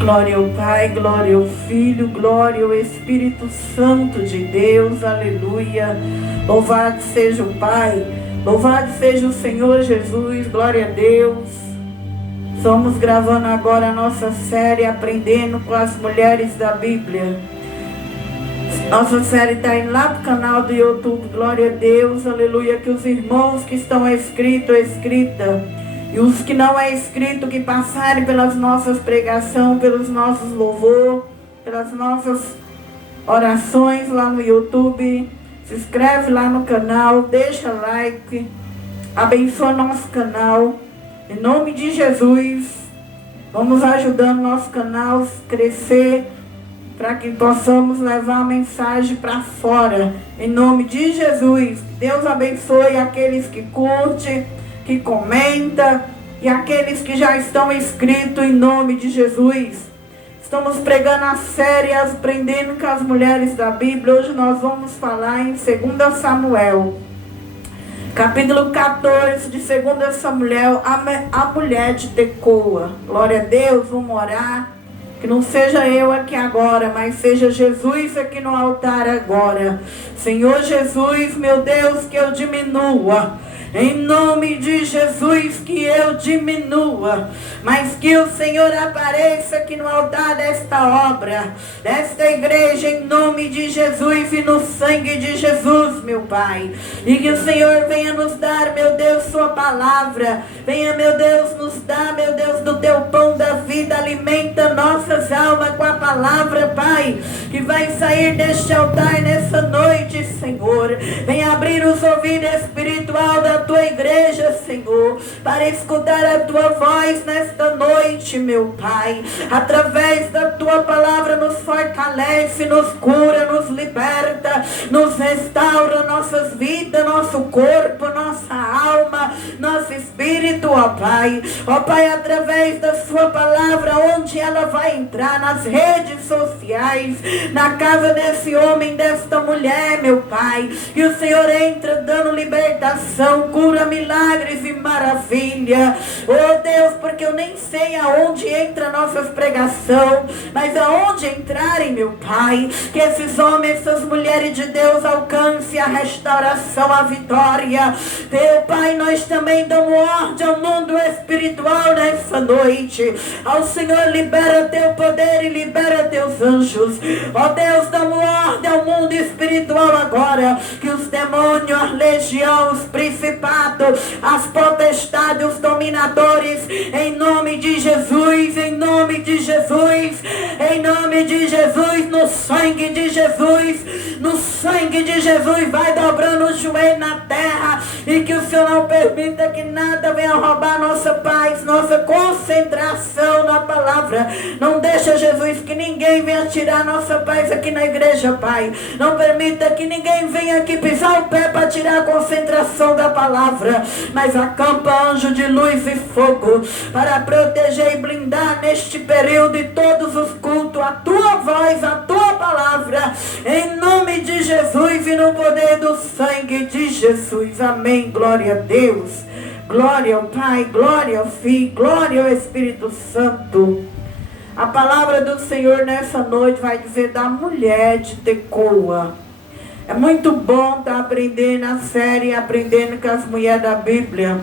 Glória ao Pai, glória ao Filho, glória ao Espírito Santo de Deus, aleluia. Louvado seja o Pai, louvado seja o Senhor Jesus, glória a Deus. Estamos gravando agora a nossa série Aprendendo com as Mulheres da Bíblia. Nossa série está indo lá para o canal do YouTube, glória a Deus, aleluia. Que os irmãos que estão inscritos, e os que não é inscrito, que passarem pelas nossas pregações, pelos nossos louvor, pelas nossas orações lá no YouTube. Se inscreve lá no canal, deixa like, abençoa nosso canal. Em nome de Jesus, vamos ajudando nosso canal a crescer, para que possamos levar a mensagem para fora. Em nome de Jesus, Deus abençoe aqueles que curtem, que comenta, e aqueles que já estão inscritos, em nome de Jesus. Estamos pregando a série Aprendendo com as Mulheres da Bíblia. Hoje nós vamos falar em 2 Samuel, capítulo 14 de 2 Samuel, a mulher de Tecoa. Glória a Deus, vamos orar. Que não seja eu aqui agora, mas seja Jesus aqui no altar agora. Senhor Jesus, meu Deus, que eu diminua. Em nome de Jesus, que eu diminua, mas que o Senhor apareça aqui no altar desta obra, desta igreja, em nome de Jesus e no sangue de Jesus, meu Pai. E que o Senhor venha nos dar, meu Deus, sua palavra. Venha, meu Deus, nos dar, meu Deus, do teu pão da vida. Alimenta nossas almas com a palavra, Pai, que vai sair deste altar nessa noite, Senhor. Venha abrir os ouvidos espiritual da tua igreja, Senhor, para escutar a tua voz nesta noite, meu Pai. Através da tua palavra nos fortalece, nos cura, nos liberta, nos restaura nossas vidas, nosso corpo, nossa alma, nosso espírito, ó Pai. Ó Pai, através da sua palavra, onde ela vai entrar, nas redes sociais, na casa desse homem, desta mulher, meu Pai, que o Senhor entra dando libertação, cura, milagres e maravilha. Oh Deus, porque eu nem sei aonde entra nossas pregação, mas aonde entrarem, meu Pai, que esses homens, essas mulheres de Deus alcancem a restauração, a vitória. Meu Pai, nós também damos ordem ao mundo espiritual nessa noite. Ao Senhor, libera teu poder e libera teus anjos. Ó Deus, damos ordem ao mundo espiritual agora, que os demônios, as legiões, os principados, as potestades, os dominadores, em nome de Jesus, em nome de Jesus, em nome de Jesus, no sangue de Jesus, no sangue de Jesus, vai dobrando o joelho na terra, e que o Senhor não permita que nada venha roubar nossa paz, nossa concentração na palavra. Não deixa, Jesus, que ninguém venha tirar nossa paz aqui na igreja, Pai. Não permita que ninguém venha aqui pisar o pé para tirar a concentração da palavra, mas acampa anjo de luz e fogo para proteger e blindar neste período e todos os cultos a tua voz, a tua palavra, em nome de Jesus e no poder do sangue de Jesus. Amém. Glória a Deus, glória ao Pai, glória ao Filho, glória ao Espírito Santo. A palavra do Senhor nessa noite vai dizer da mulher de Tecoa. É muito bom estar aprendendo a série, aprendendo com as mulheres da Bíblia.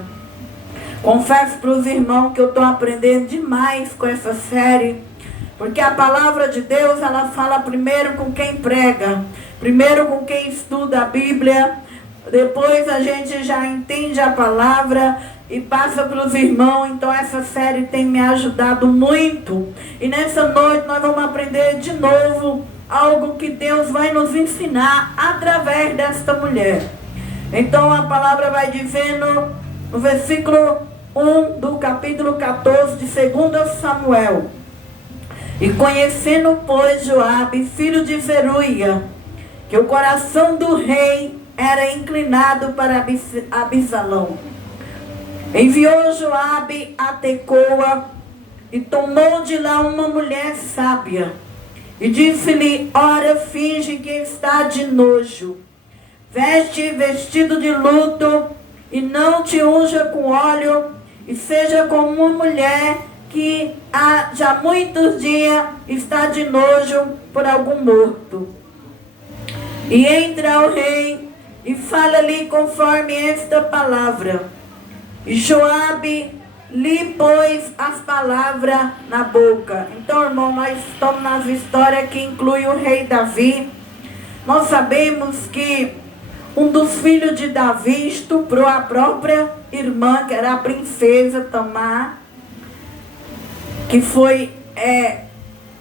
Confesso para os irmãos que eu estou aprendendo demais com essa série, porque a palavra de Deus, ela fala primeiro com quem prega, primeiro com quem estuda a Bíblia, depois a gente já entende a palavra e passa para os irmãos. Então essa série tem me ajudado muito, e nessa noite nós vamos aprender de novo algo que Deus vai nos ensinar através desta mulher. Então a palavra vai dizendo no versículo 1 do capítulo 14 de 2 Samuel: E conhecendo, pois, Joabe, filho de Zeruia, que o coração do rei era inclinado para Absalão, enviou Joabe a Tecoa e tomou de lá uma mulher sábia, E disse-lhe: ora, finge que está de nojo. Veste vestido de luto e não te unja com óleo, e seja como uma mulher que há já muitos dias está de nojo por algum morto. E entra o rei e fala-lhe conforme esta palavra. E Joabe lhe pôs as palavras na boca. Então, irmão, nós estamos nas histórias que inclui o rei Davi. Nós sabemos que um dos filhos de Davi estuprou a própria irmã, que era a princesa Tamar, que foi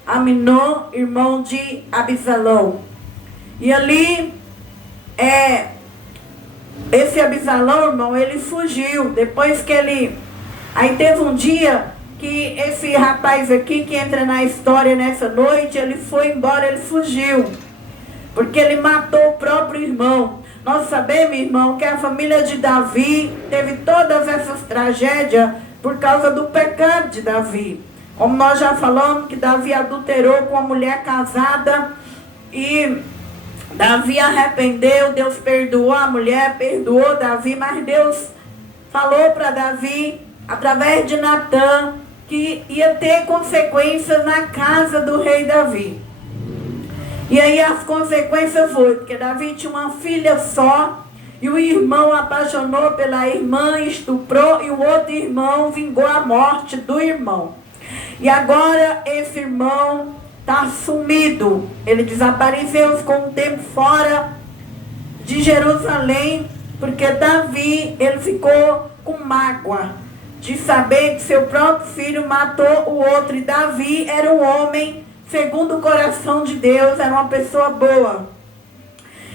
Aminon, irmão de Absalão. E ali, esse Absalão, irmão, ele fugiu. Depois que ele... Aí teve um dia que esse rapaz aqui, que entra na história nessa noite, ele foi embora, ele fugiu. Porque ele matou o próprio irmão. Nós sabemos, irmão, que a família de Davi teve todas essas tragédias por causa do pecado de Davi. Como nós já falamos, que Davi adulterou com uma mulher casada e Davi arrependeu, Deus perdoou a mulher, perdoou Davi, mas Deus falou para Davi, através de Natã, que ia ter consequências na casa do rei Davi. E aí as consequências foi, porque Davi tinha uma filha só, e o irmão apaixonou pela irmã, estuprou, e o outro irmão vingou a morte do irmão. E agora esse irmão está sumido. Ele desapareceu, ficou um tempo fora de Jerusalém, porque Davi, ele ficou com mágoa de saber que seu próprio filho matou o outro. E Davi era um homem segundo o coração de Deus, era uma pessoa boa.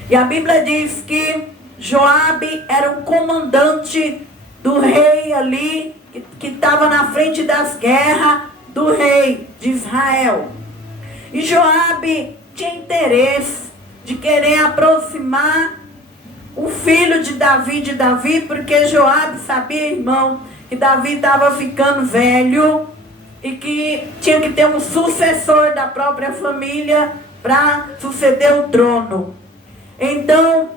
E a Bíblia diz que Joabe era um comandante do rei ali, que estava na frente das guerras do rei de Israel. E Joabe tinha interesse de querer aproximar o filho de Davi, porque Joabe sabia, irmão, que Davi estava ficando velho e que tinha que ter um sucessor da própria família para suceder o trono. Então,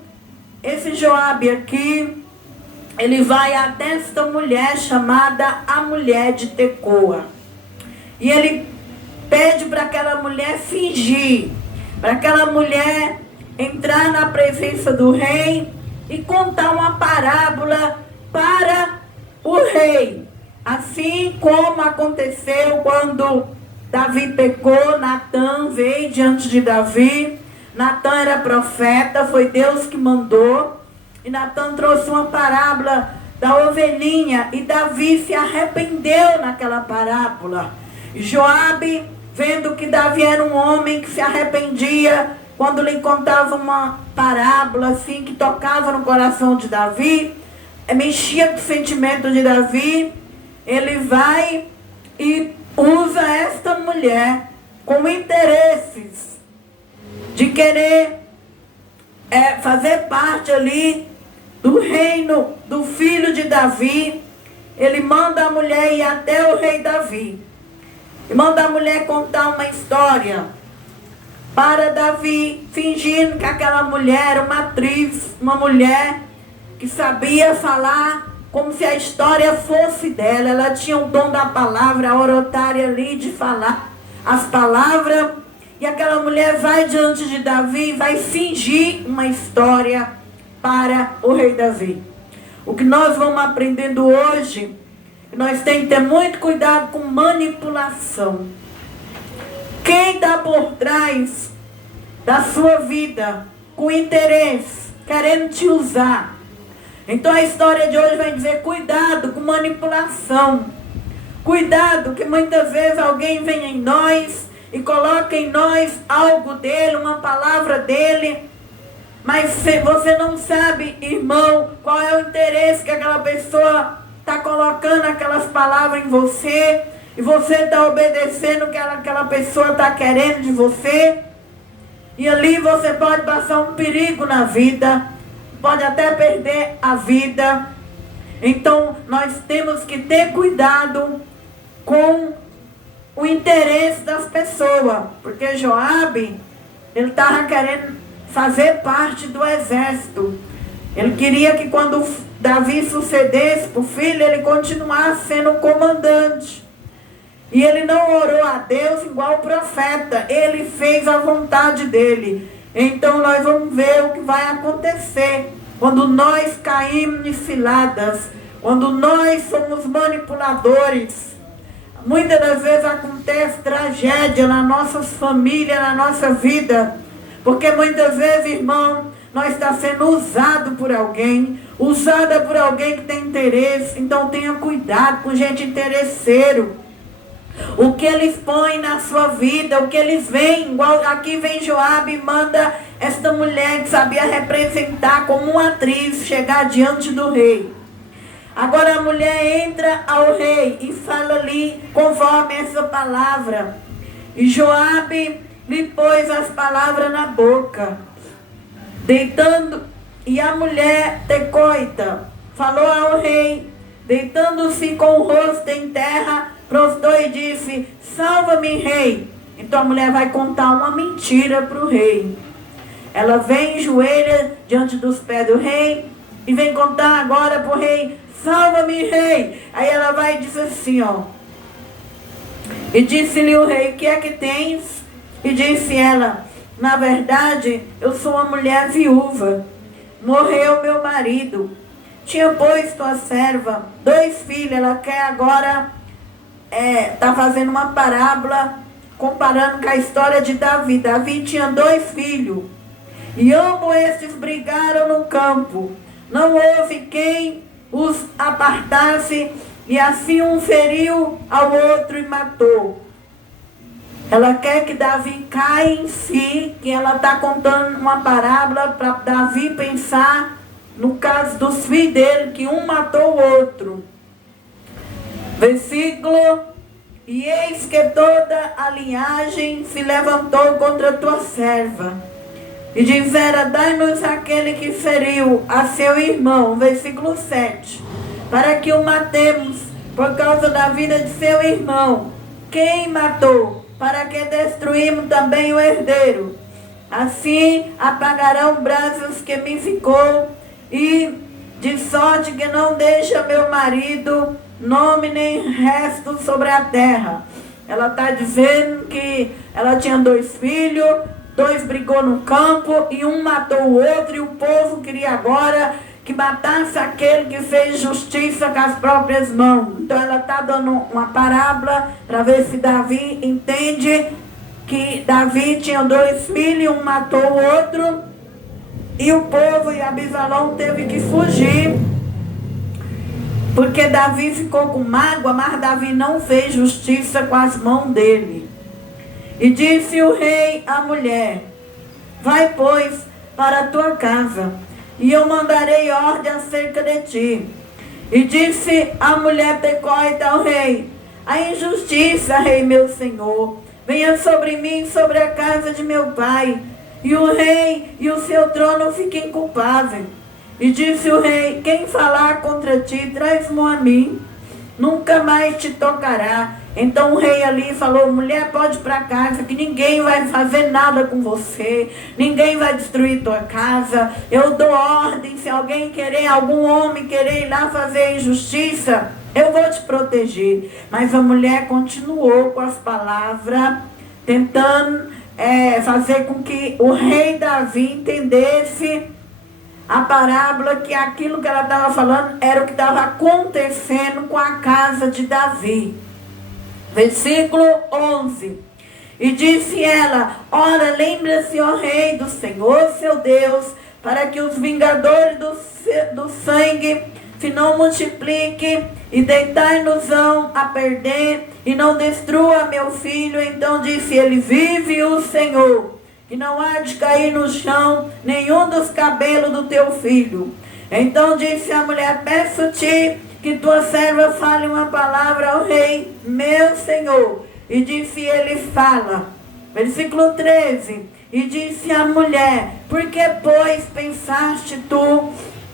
esse Joabe aqui, ele vai até esta mulher chamada a mulher de Tecoa. E ele pede para aquela mulher fingir, para aquela mulher entrar na presença do rei e contar uma parábola para o rei. Assim como aconteceu quando Davi pecou, Natã veio diante de Davi. Natã era profeta, foi Deus que mandou. E Natã trouxe uma parábola da ovelhinha, e Davi se arrependeu naquela parábola. E Joabe, vendo que Davi era um homem que se arrependia quando lhe contava uma parábola assim, que tocava no coração de Davi, mexia com o sentimento de Davi, ele vai e usa esta mulher com interesses de querer fazer parte ali do reino do filho de Davi. Ele manda a mulher ir até o rei Davi e manda a mulher contar uma história para Davi, fingindo que aquela mulher era uma atriz, uma mulher que sabia falar como se a história fosse dela. Ela tinha o dom da palavra, a oratória ali de falar as palavras. E aquela mulher vai diante de Davi e vai fingir uma história para o rei Davi. O que nós vamos aprendendo hoje, nós temos que ter muito cuidado com manipulação. Quem está por trás da sua vida com interesse, querendo te usar. Então a história de hoje vai dizer: cuidado com manipulação. Cuidado que muitas vezes alguém vem em nós e coloca em nós algo dele, uma palavra dele, mas você não sabe, irmão, qual é o interesse que aquela pessoa está colocando aquelas palavras em você, e você está obedecendo o que aquela pessoa está querendo de você, e ali você pode passar um perigo na vida, pode até perder a vida. Então nós temos que ter cuidado com o interesse das pessoas, porque Joabe, ele estava querendo fazer parte do exército. Ele queria que quando Davi sucedesse para o filho, ele continuasse sendo o comandante. E ele não orou a Deus igual o profeta, ele fez a vontade dele. Então nós vamos ver o que vai acontecer quando nós caímos em ciladas, quando nós somos manipuladores. Muitas das vezes acontece tragédia na nossa família, na nossa vida, porque muitas vezes, irmão, nós estamos sendo usados por alguém, usada por alguém que tem interesse. Então tenha cuidado com gente interesseiro. O que eles põem na sua vida, o que eles veem, igual aqui vem Joabe e manda esta mulher que sabia representar como uma atriz chegar diante do rei. Agora a mulher entra ao rei e fala ali conforme essa palavra. E Joabe lhe pôs as palavras na boca, deitando, e a mulher tecoita falou ao rei, deitando-se com o rosto em terra, prostrou e disse: salva-me, rei. Então a mulher vai contar uma mentira para o rei. Ela vem, joelha diante dos pés do rei e vem contar agora para o rei: salva-me, rei. Aí ela vai e diz assim, ó. E disse-lhe o rei: o que é que tens? E disse ela: na verdade, eu sou uma mulher viúva. Morreu meu marido. Tinha, pois, tua serva 2 filhos. Ela quer agora, está fazendo uma parábola, comparando com a história de Davi. Davi tinha 2 filhos. E ambos estes brigaram no campo. Não houve quem os apartasse, e assim um feriu ao outro e matou. Ela quer que Davi caia em si, que ela está contando uma parábola para Davi pensar no caso dos filhos dele, que um matou o outro. Versículo: e eis que toda a linhagem se levantou contra tua serva, e dizera: dai-nos aquele que feriu a seu irmão. Versículo 7. Para que o matemos por causa da vida de seu irmão. Quem matou? Para que destruímos também o herdeiro. Assim apagarão brasas que me ficou, e de sorte que não deixa meu marido nome nem resto sobre a terra. Ela está dizendo que ela tinha 2 filhos, 2 brigou no campo e um matou o outro, e o povo queria agora que matasse aquele que fez justiça com as próprias mãos. Então ela está dando uma parábola para ver se Davi entende que Davi tinha 2 filhos, um matou o outro, e o povo e Absalão teve que fugir, porque Davi ficou com mágoa, mas Davi não fez justiça com as mãos dele. E disse o rei à mulher: vai, pois, para a tua casa, e eu mandarei ordem acerca de ti. E disse a mulher tecoita ao rei: a injustiça, rei meu senhor, venha sobre mim e sobre a casa de meu pai, e o rei e o seu trono fiquem culpáveis. E disse o rei: quem falar contra ti, traz-mo a mim, nunca mais te tocará. Então o rei ali falou: mulher, pode ir para casa, que ninguém vai fazer nada com você, ninguém vai destruir tua casa. Eu dou ordem, se alguém querer, algum homem querer ir lá fazer injustiça, eu vou te proteger. Mas a mulher continuou com as palavras, tentando fazer com que o rei Davi entendesse a parábola, que aquilo que ela estava falando era o que estava acontecendo com a casa de Davi. Versículo 11. E disse ela: ora, lembra-se, ó rei, do Senhor seu Deus, para que os vingadores do sangue se não multipliquem, e deitai-nos-ão a perder, e não destrua meu filho. Então disse ele: vive o Senhor, que não há de cair no chão nenhum dos cabelos do teu filho. Então disse a mulher: peço-te que tua serva fale uma palavra ao rei, meu senhor. E disse ele: fala. Versículo 13. E disse a mulher: por que, pois, pensaste tu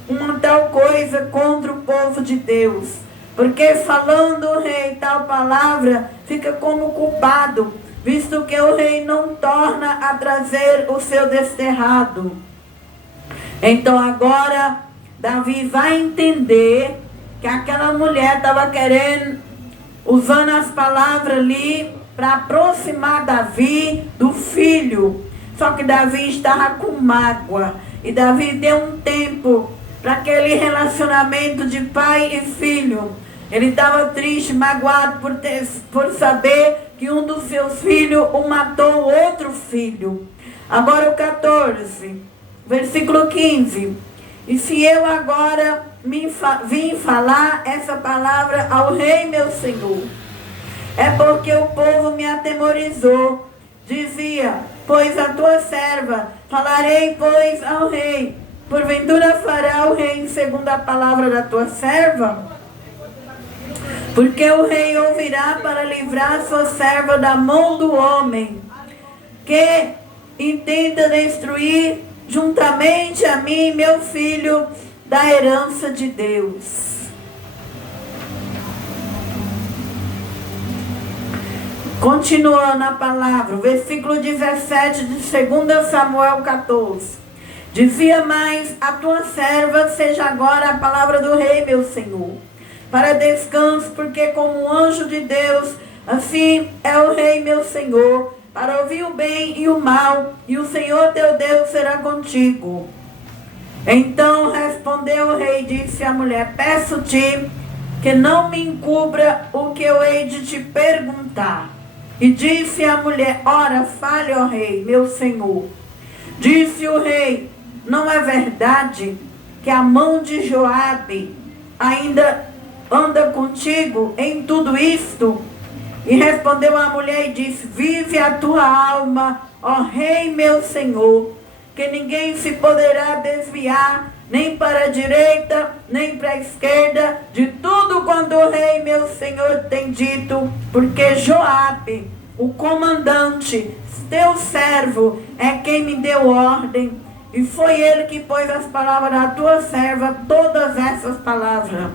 uma tal coisa contra o povo de Deus? Porque falando o rei tal palavra, fica como culpado, visto que o rei não torna a trazer o seu desterrado. Então agora Davi vai entender que aquela mulher estava querendo, usando as palavras ali, para aproximar Davi do filho. Só que Davi estava com mágoa. E Davi deu um tempo para aquele relacionamento de pai e filho. Ele estava triste, magoado por saber que um dos seus filhos o matou outro filho. Agora o 14, versículo 15. E se eu agora vim falar essa palavra ao rei meu senhor, é porque o povo me atemorizou. Dizia, pois a tua serva, falarei, pois, ao rei. Porventura fará o rei segundo a palavra da tua serva? Porque o rei ouvirá para livrar sua serva da mão do homem, que intenta destruir juntamente a mim, meu filho, da herança de Deus. Continuando a palavra, versículo 17 de 2 Samuel 14. Dizia mais, a tua serva seja agora a palavra do rei, meu senhor, para descanso, porque como um anjo de Deus, assim é o rei, meu senhor, para ouvir o bem e o mal, e o Senhor teu Deus será contigo. Então respondeu o rei, disse à mulher, peço-te que não me encubra o que eu hei de te perguntar. E disse a mulher, ora, fale, ó rei, meu senhor. Disse o rei, não é verdade que a mão de Joabe ainda anda contigo em tudo isto? E respondeu a mulher e disse, vive a tua alma, ó rei meu senhor, que ninguém se poderá desviar, nem para a direita, nem para a esquerda, de tudo quanto o rei meu senhor tem dito, porque Joabe, o comandante, teu servo, é quem me deu ordem, e foi ele que pôs as palavras da tua serva, todas essas palavras.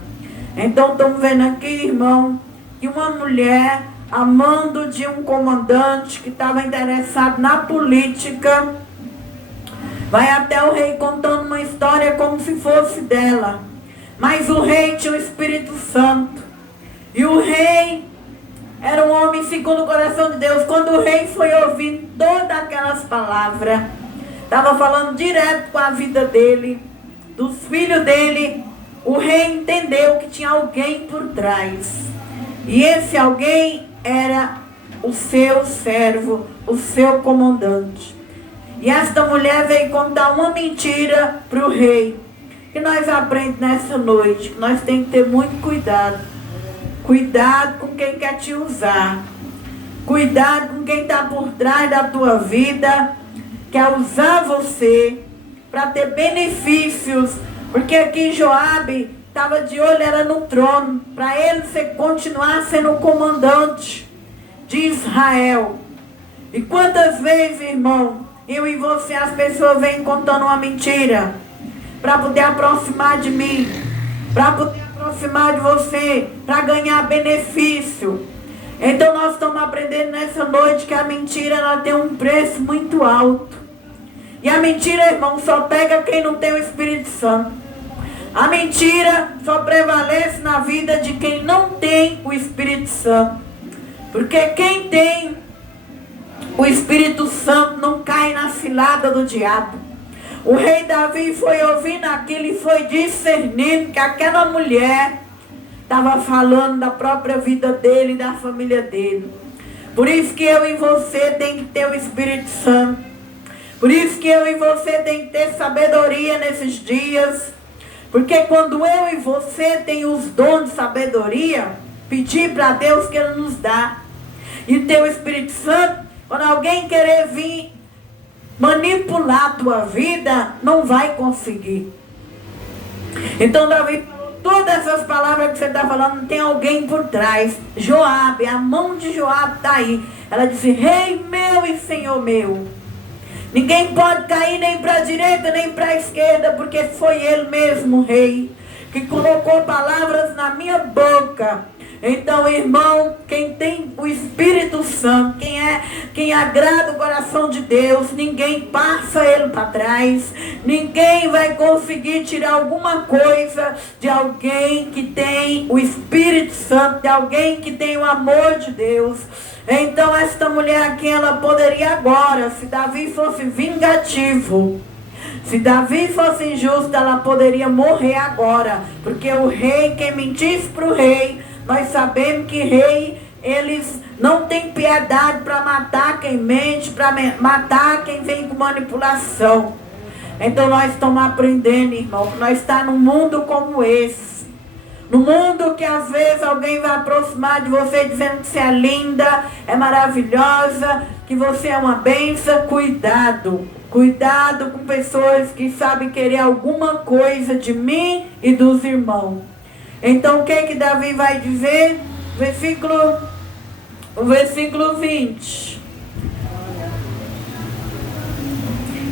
Então estamos vendo aqui, irmão, que uma mulher, amando de um comandante que estava interessado na política, vai até o rei contando uma história como se fosse dela. Mas o rei tinha o Espírito Santo. E o rei era um homem segundo o coração de Deus. Quando o rei foi ouvindo todas aquelas palavras, estava falando direto com a vida dele, dos filhos dele. O rei entendeu que tinha alguém por trás. E esse alguém era o seu servo, o seu comandante. E esta mulher veio contar uma mentira para o rei. Que nós aprendemos nessa noite, que nós temos que ter muito cuidado. Cuidado com quem quer te usar. Cuidado com quem está por trás da tua vida. Quer usar você para ter benefícios. Porque aqui Joabe estava de olho, era no trono. Para ele continuar sendo o comandante de Israel. E quantas vezes, irmão, eu e você, as pessoas vêm contando uma mentira para poder aproximar de mim, para poder aproximar de você, para ganhar benefício. Então nós estamos aprendendo nessa noite que a mentira, ela tem um preço muito alto. E a mentira, irmão, só pega quem não tem o Espírito Santo. A mentira só prevalece na vida de quem não tem o Espírito Santo. Porque quem tem o Espírito Santo não cai na cilada do diabo. O rei Davi foi ouvindo aquilo e foi discernindo que aquela mulher estava falando da própria vida dele e da família dele. Por isso que eu e você tem que ter o Espírito Santo. Por isso que eu e você tem que ter sabedoria nesses dias. Porque quando eu e você tem os dons de sabedoria, pedir para Deus que Ele nos dá. E ter o Espírito Santo, quando alguém querer vir manipular a tua vida, não vai conseguir. Então Davi falou, todas essas palavras que você está falando, tem alguém por trás. Joabe, a mão de Joabe está aí. Ela disse, rei meu e senhor meu. Ninguém pode cair nem para a direita nem para a esquerda, porque foi ele mesmo, rei, que colocou palavras na minha boca. Então, irmão, quem tem o Espírito Santo, quem agrada o coração de Deus, ninguém passa ele para trás. Ninguém vai conseguir tirar alguma coisa de alguém que tem o Espírito Santo, de alguém que tem o amor de Deus. Então, esta mulher aqui, ela poderia agora, se Davi fosse vingativo, se Davi fosse injusto, ela poderia morrer agora. Porque o rei, quem mentisse para o rei, nós sabemos que rei, eles não têm piedade para matar quem mente, para matar quem vem com manipulação. Então nós estamos aprendendo, irmão, que nós estamos num mundo como esse. No mundo que às vezes alguém vai aproximar de você dizendo que você é linda, é maravilhosa, que você é uma bênção. Cuidado. Cuidado com pessoas que sabem querer alguma coisa de mim e dos irmãos. Então o que Davi vai dizer? O versículo 20.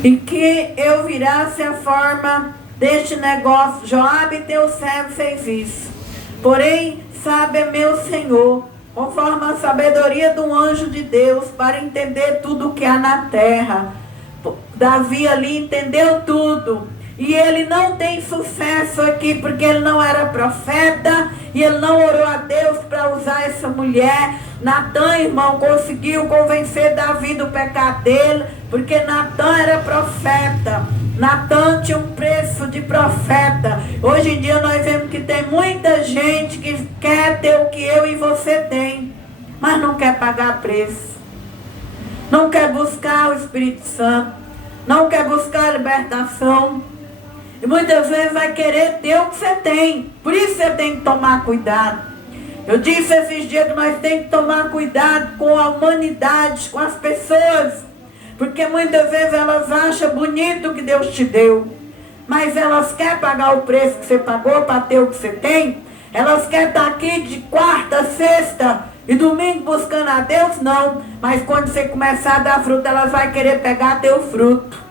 E que eu virasse a forma deste negócio. Joabe teu servo fez isso. Porém, sabe meu Senhor, conforme a sabedoria do anjo de Deus, para entender tudo o que há na terra. Davi ali entendeu tudo. E ele não tem sucesso aqui porque ele não era profeta e ele não orou a Deus para usar essa mulher. Natan, irmão, conseguiu convencer Davi do pecado dele, porque Natan era profeta. Natan tinha um preço de profeta. Hoje em dia nós vemos que tem muita gente que quer ter o que eu e você tem, mas não quer pagar preço. Não quer buscar o Espírito Santo. Não quer buscar a libertação. E muitas vezes vai querer ter o que você tem. Por isso você tem que tomar cuidado. Eu disse esses dias que nós temos que tomar cuidado com a humanidade, com as pessoas. Porque muitas vezes elas acham bonito o que Deus te deu. Mas elas querem pagar o preço que você pagou para ter o que você tem. Elas querem estar aqui de quarta, sexta e domingo buscando a Deus, não. Mas quando você começar a dar fruto, elas vão querer pegar teu fruto.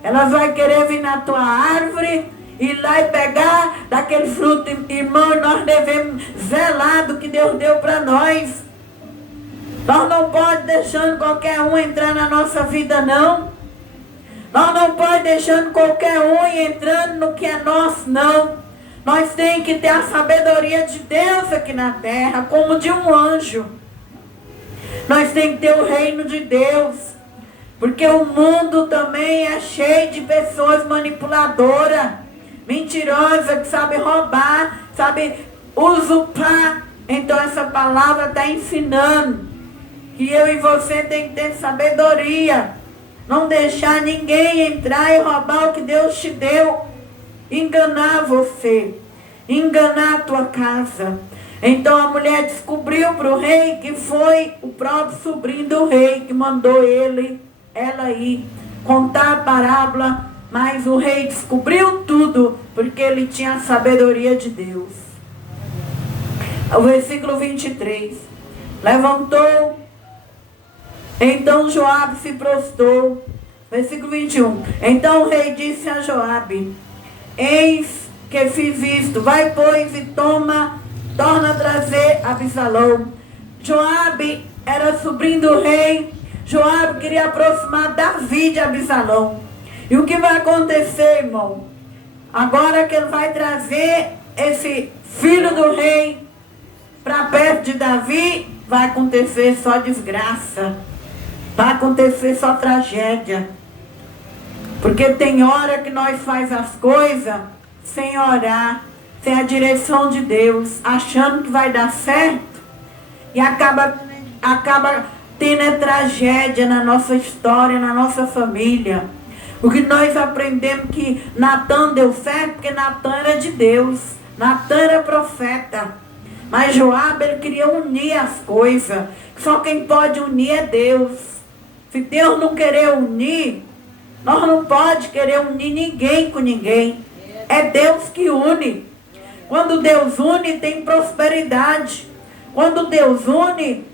Elas vão querer vir na tua árvore, ir lá e pegar daquele fruto. Irmão, nós devemos zelar do que Deus deu para nós. Nós não podemos deixando qualquer um entrar na nossa vida, não. Nós não podemos deixando qualquer um entrando no que é nosso, não. Nós temos que ter a sabedoria de Deus aqui na terra, como de um anjo. Nós temos que ter o reino de Deus. Porque o mundo também é cheio de pessoas manipuladoras, mentirosas, que sabem roubar, sabem usurpar. Então essa palavra está ensinando que eu e você tem que ter sabedoria. Não deixar ninguém entrar e roubar o que Deus te deu. Enganar você, enganar a tua casa. Então a mulher descobriu para o rei que foi o próprio sobrinho do rei que mandou ela ir contar a parábola, mas o rei descobriu tudo, porque ele tinha a sabedoria de Deus. O versículo 23. Levantou, então Joabe se prostrou. Versículo 21. Então o rei disse a Joabe: eis que fiz isto, vai pois e torna a trazer Absalão. Joabe era sobrinho do rei. Joabe queria aproximar Davi de Absalão. E o que vai acontecer, irmão? Agora que ele vai trazer esse filho do rei para perto de Davi, vai acontecer só desgraça. Vai acontecer só tragédia. Porque tem hora que nós faz as coisas sem orar, sem a direção de Deus, achando que vai dar certo, e acaba tendo tragédia na nossa história, na nossa família. O que nós aprendemos que Natan deu certo, porque Natan era de Deus. Natan era profeta. Mas Joabe, ele queria unir as coisas. Só quem pode unir é Deus. Se Deus não querer unir, nós não podemos querer unir ninguém com ninguém. É Deus que une. Quando Deus une, tem prosperidade. Quando Deus une,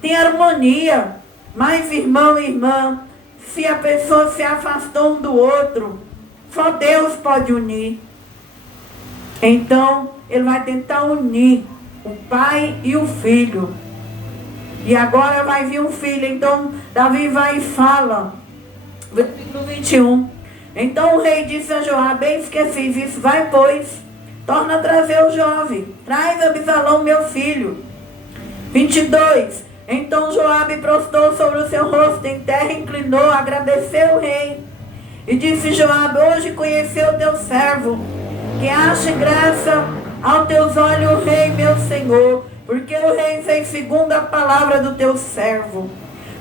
tem harmonia. Mas irmão e irmã, se a pessoa se afastou um do outro, só Deus pode unir. Então, ele vai tentar unir o pai e o filho. E agora vai vir um filho. Então, Davi vai e fala, versículo 21. Então o rei disse a Joabe: eis que fiz isso, vai, pois, torna a trazer o jovem, traz Abisalão, meu filho. 22. Então Joabe prostrou sobre o seu rosto em terra, inclinou, agradeceu o rei. E disse Joabe: hoje conheceu o teu servo, que ache graça aos teus olhos, rei, meu senhor, porque o rei fez segundo a palavra do teu servo.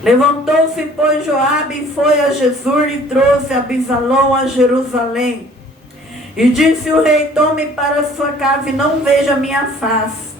Levantou-se, pois, Joabe, e foi a Jesur e trouxe Abisalão a Jerusalém. E disse o rei: tome para sua casa e não veja minha face.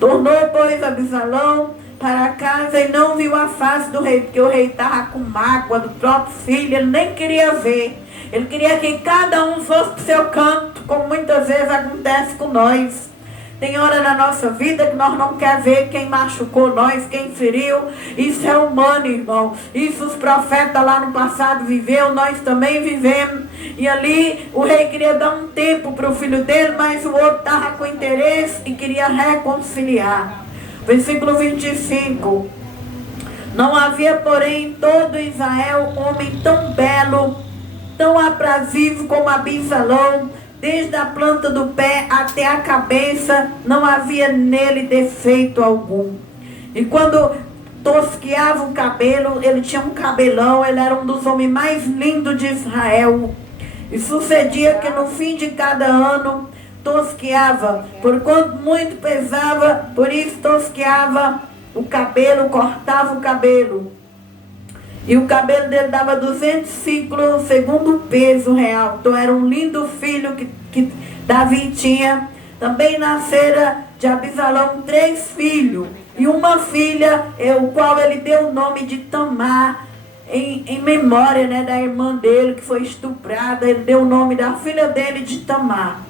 Tornou, pois, Abisalão para a casa e não viu a face do rei, porque o rei estava com mágoa do próprio filho, ele nem queria ver. Ele queria que cada um fosse para o seu canto, como muitas vezes acontece com nós. Tem hora na nossa vida que nós não queremos ver quem machucou nós, quem feriu. Isso é humano, irmão. Isso os profetas lá no passado viveu, nós também vivemos. E ali o rei queria dar um tempo para o filho dele, mas o outro estava com interesse e queria reconciliar. Versículo 25. Não havia, porém, em todo Israel homem tão belo, tão aprazível como Abisalão. Desde a planta do pé até a cabeça, não havia nele defeito algum. E quando tosqueava o cabelo, ele tinha um cabelão, ele era um dos homens mais lindos de Israel. E sucedia que no fim de cada ano, tosqueava, porquanto muito pesava, por isso tosqueava o cabelo, cortava o cabelo. E o cabelo dele dava 200 ciclos segundo o peso real. Então era um lindo filho que Davi tinha. Também nascera de Abisalão 3 filhos. E uma filha, o qual ele deu o nome de Tamar, em memória, né, da irmã dele que foi estuprada. Ele deu o nome da filha dele de Tamar.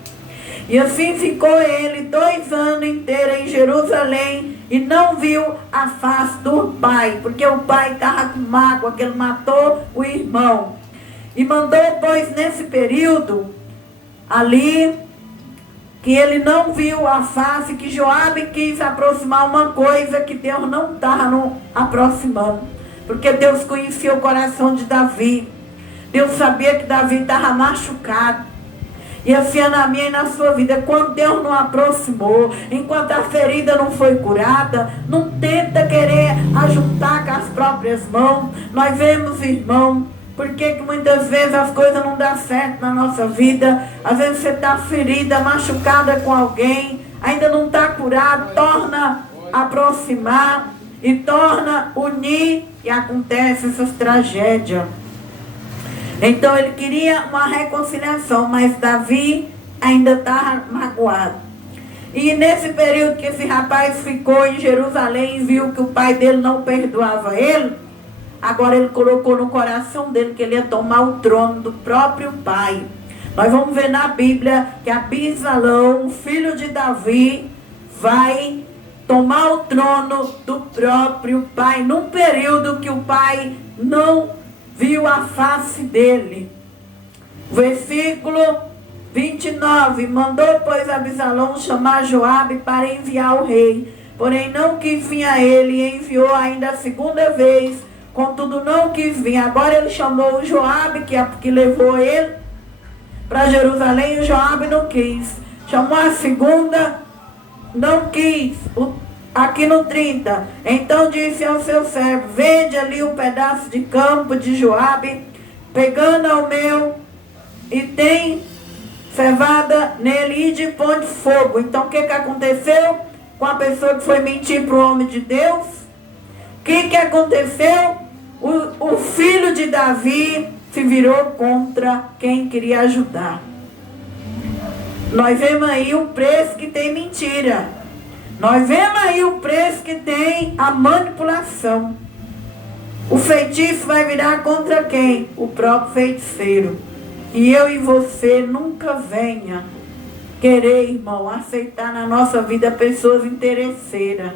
E assim ficou ele 2 anos inteiros em Jerusalém e não viu a face do pai, porque o pai estava com mágoa, que ele matou o irmão. E mandou, pois, nesse período ali, que ele não viu a face, que Joabe quis aproximar uma coisa que Deus não estava aproximando. Porque Deus conhecia o coração de Davi. Deus sabia que Davi estava machucado. E assim é na minha e na sua vida. Quando Deus não aproximou, enquanto a ferida não foi curada, não tenta querer ajuntar com as próprias mãos. Nós vemos, irmão, porque que muitas vezes as coisas não dão certo na nossa vida. Às vezes você está ferida, machucada com alguém, ainda não está curado, torna aproximar e torna unir, e acontece essas tragédias. Então ele queria uma reconciliação, mas Davi ainda estava magoado. E nesse período que esse rapaz ficou em Jerusalém e viu que o pai dele não perdoava ele, agora ele colocou no coração dele que ele ia tomar o trono do próprio pai. Nós vamos ver na Bíblia que Abisalão, o filho de Davi, vai tomar o trono do próprio pai, num período que o pai não viu a face dele. Versículo 29. Mandou, pois, Abisalão chamar Joabe para enviar o rei. Porém não quis vir a ele, e enviou ainda a segunda vez. Contudo não quis vir. Agora ele chamou o Joabe, que levou ele para Jerusalém. O Joabe não quis. Chamou a segunda, não quis. Aqui no 30, então disse ao seu servo: vende ali um pedaço de campo de Joabe, pegando ao meu, e tem cevada nele, e de põe de fogo. Então o que aconteceu com a pessoa que foi mentir para o homem de Deus? O que aconteceu? O filho de Davi se virou contra quem queria ajudar. Nós vemos aí o preço que tem mentira. Nós vemos aí o preço que tem a manipulação. O feitiço vai virar contra quem? O próprio feiticeiro. E eu e você nunca venha querer, irmão, aceitar na nossa vida pessoas interesseiras.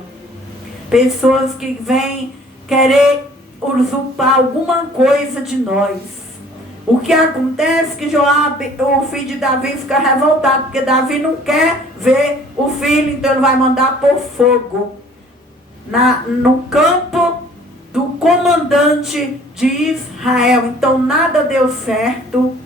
Pessoas que vêm querer usurpar alguma coisa de nós. O que acontece é que Joabe, o filho de Davi, fica revoltado, porque Davi não quer ver o filho, então ele vai mandar pôr fogo no campo do comandante de Israel. Então nada deu certo.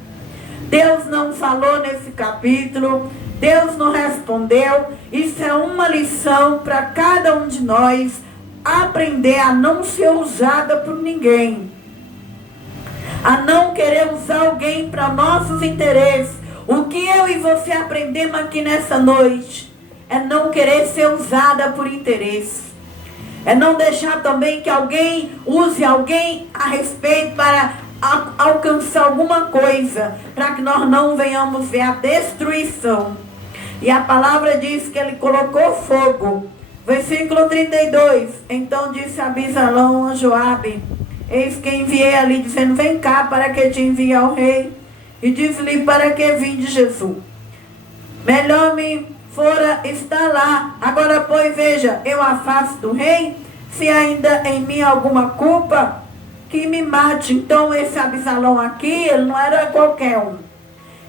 Deus não falou nesse capítulo, Deus não respondeu. Isso é uma lição para cada um de nós, aprender a não ser usada por ninguém, a não querer usar alguém para nossos interesses. O que eu e você aprendemos aqui nessa noite é não querer ser usada por interesse, é não deixar também que alguém use alguém a respeito para alcançar alguma coisa, para que nós não venhamos ver a destruição. E a palavra diz que ele colocou fogo. Versículo 32. Então disse Abisalão a Joabe: eis que enviei ali, dizendo: vem cá, para que te envie ao rei. E disse-lhe: para que vim de Jesus? Melhor me fora estar lá. Agora, pois, veja, eu afasto do rei, se ainda em mim alguma culpa, que me mate. Então esse Abisalão aqui, ele não era qualquer um.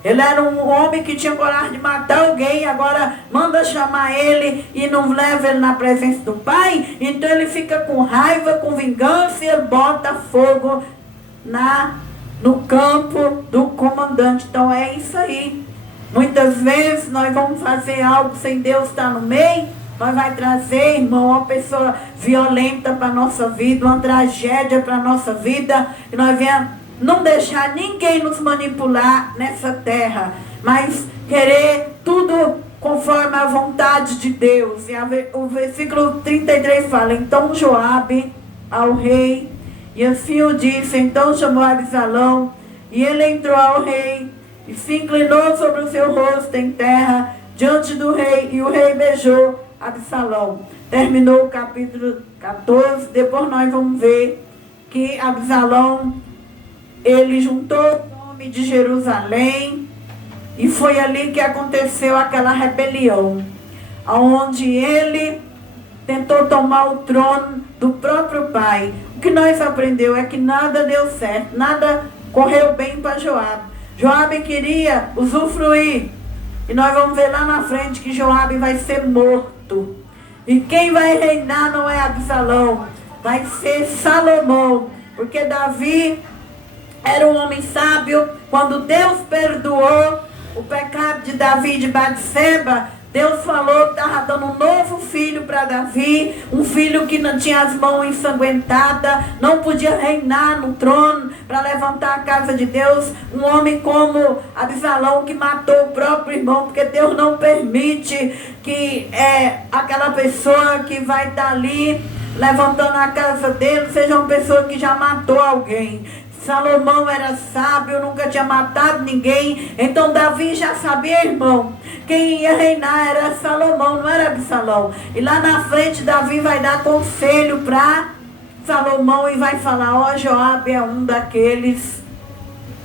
Ele era um homem que tinha coragem de matar alguém. Agora manda chamar ele e não leva ele na presença do pai. Então ele fica com raiva, com vingança, e ele bota fogo no campo do comandante. Então é isso aí. Muitas vezes nós vamos fazer algo sem Deus estar no meio. Nós vai trazer, irmão, uma pessoa violenta para a nossa vida, uma tragédia para a nossa vida. E nós viemos não deixar ninguém nos manipular nessa terra, mas querer tudo conforme a vontade de Deus. E o versículo 33 fala: então Joabe ao rei, e assim o disse. Então chamou Abisalão, e ele entrou ao rei, e se inclinou sobre o seu rosto em terra, diante do rei, e o rei beijou Abisalão. Terminou o capítulo 14. Depois nós vamos ver que Abisalão, ele juntou o nome de Jerusalém, e foi ali que aconteceu aquela rebelião, onde ele tentou tomar o trono do próprio pai. O que nós aprendemos é que nada deu certo, nada correu bem para Joabe. Joabe queria usufruir, e nós vamos ver lá na frente que Joabe vai ser morto. E quem vai reinar não é Absalão, vai ser Salomão, porque Davi era um homem sábio. Quando Deus perdoou o pecado de Davi e de Batseba, Deus falou que estava dando um novo filho para Davi, um filho que não tinha as mãos ensanguentadas, não podia reinar no trono para levantar a casa de Deus. Um homem como Absalão, que matou o próprio irmão, porque Deus não permite que aquela pessoa que vai estar ali levantando a casa dele seja uma pessoa que já matou alguém. Salomão era sábio, nunca tinha matado ninguém. Então Davi já sabia, irmão, quem ia reinar era Salomão, não era Absalão. E lá na frente Davi vai dar conselho para Salomão e vai falar: ó, Joabe é um daqueles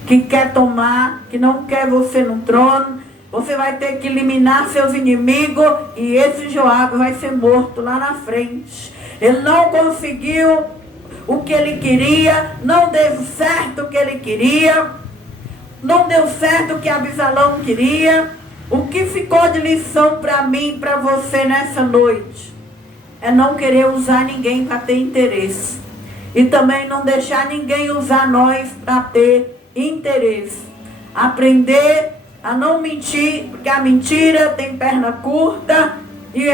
que quer tomar, que não quer você no trono. Você vai ter que eliminar seus inimigos, e esse Joabe vai ser morto lá na frente. Ele não conseguiu o que ele queria, não deu certo o que ele queria, não deu certo o que Absalão queria. O que ficou de lição para mim e para você nessa noite é não querer usar ninguém para ter interesse, e também não deixar ninguém usar nós para ter interesse. Aprender a não mentir, porque a mentira tem perna curta, e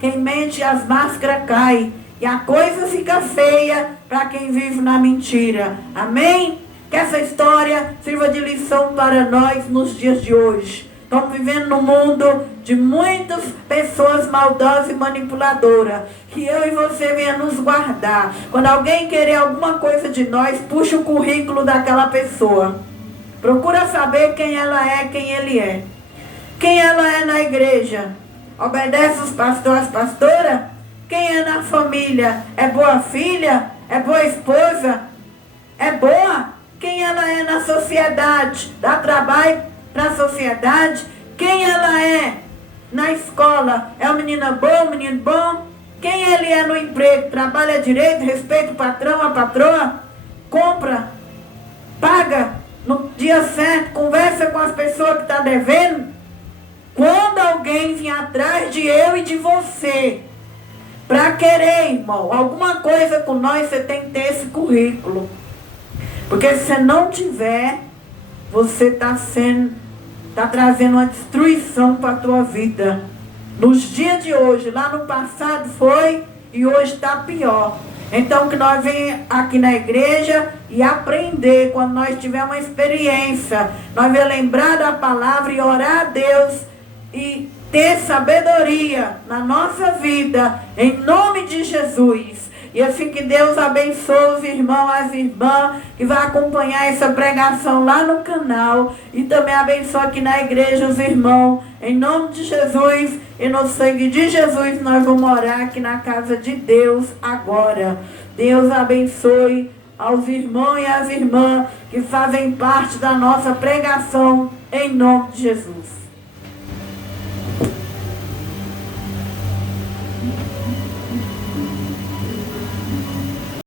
quem mente, as máscaras caem, e a coisa fica feia para quem vive na mentira. Amém? Que essa história sirva de lição para nós nos dias de hoje. Estamos vivendo num mundo de muitas pessoas maldosas e manipuladoras. Que eu e você venha nos guardar. Quando alguém querer alguma coisa de nós, puxa o currículo daquela pessoa. Procura saber quem ela é, quem ele é. Quem ela é na igreja? Obedece os pastores, pastora? Quem é na família? É boa filha? É boa esposa? É boa? Quem ela é na sociedade? Dá trabalho para a sociedade? Quem ela é na escola? É uma menina boa, um menino bom? Quem ele é no emprego? Trabalha direito, respeita o patrão, a patroa? Compra? Paga? dia certo, conversa com as pessoas que estão devendo. Quando alguém vir atrás de eu e de você, para querer, irmão, alguma coisa com nós, você tem que ter esse currículo. Porque se você não tiver, você está trazendo uma destruição para a tua vida. Nos dias de hoje, lá no passado foi e hoje está pior. Então que nós venhamos aqui na igreja e aprender, quando nós tivermos uma experiência, nós vamos lembrar da palavra e orar a Deus e ter sabedoria na nossa vida, em nome de Jesus. E assim que Deus abençoe os irmãos, as irmãs que vão acompanhar essa pregação lá no canal. E também abençoe aqui na igreja os irmãos. Em nome de Jesus e no sangue de Jesus, nós vamos orar aqui na casa de Deus agora. Deus abençoe aos irmãos e às irmãs que fazem parte da nossa pregação, em nome de Jesus.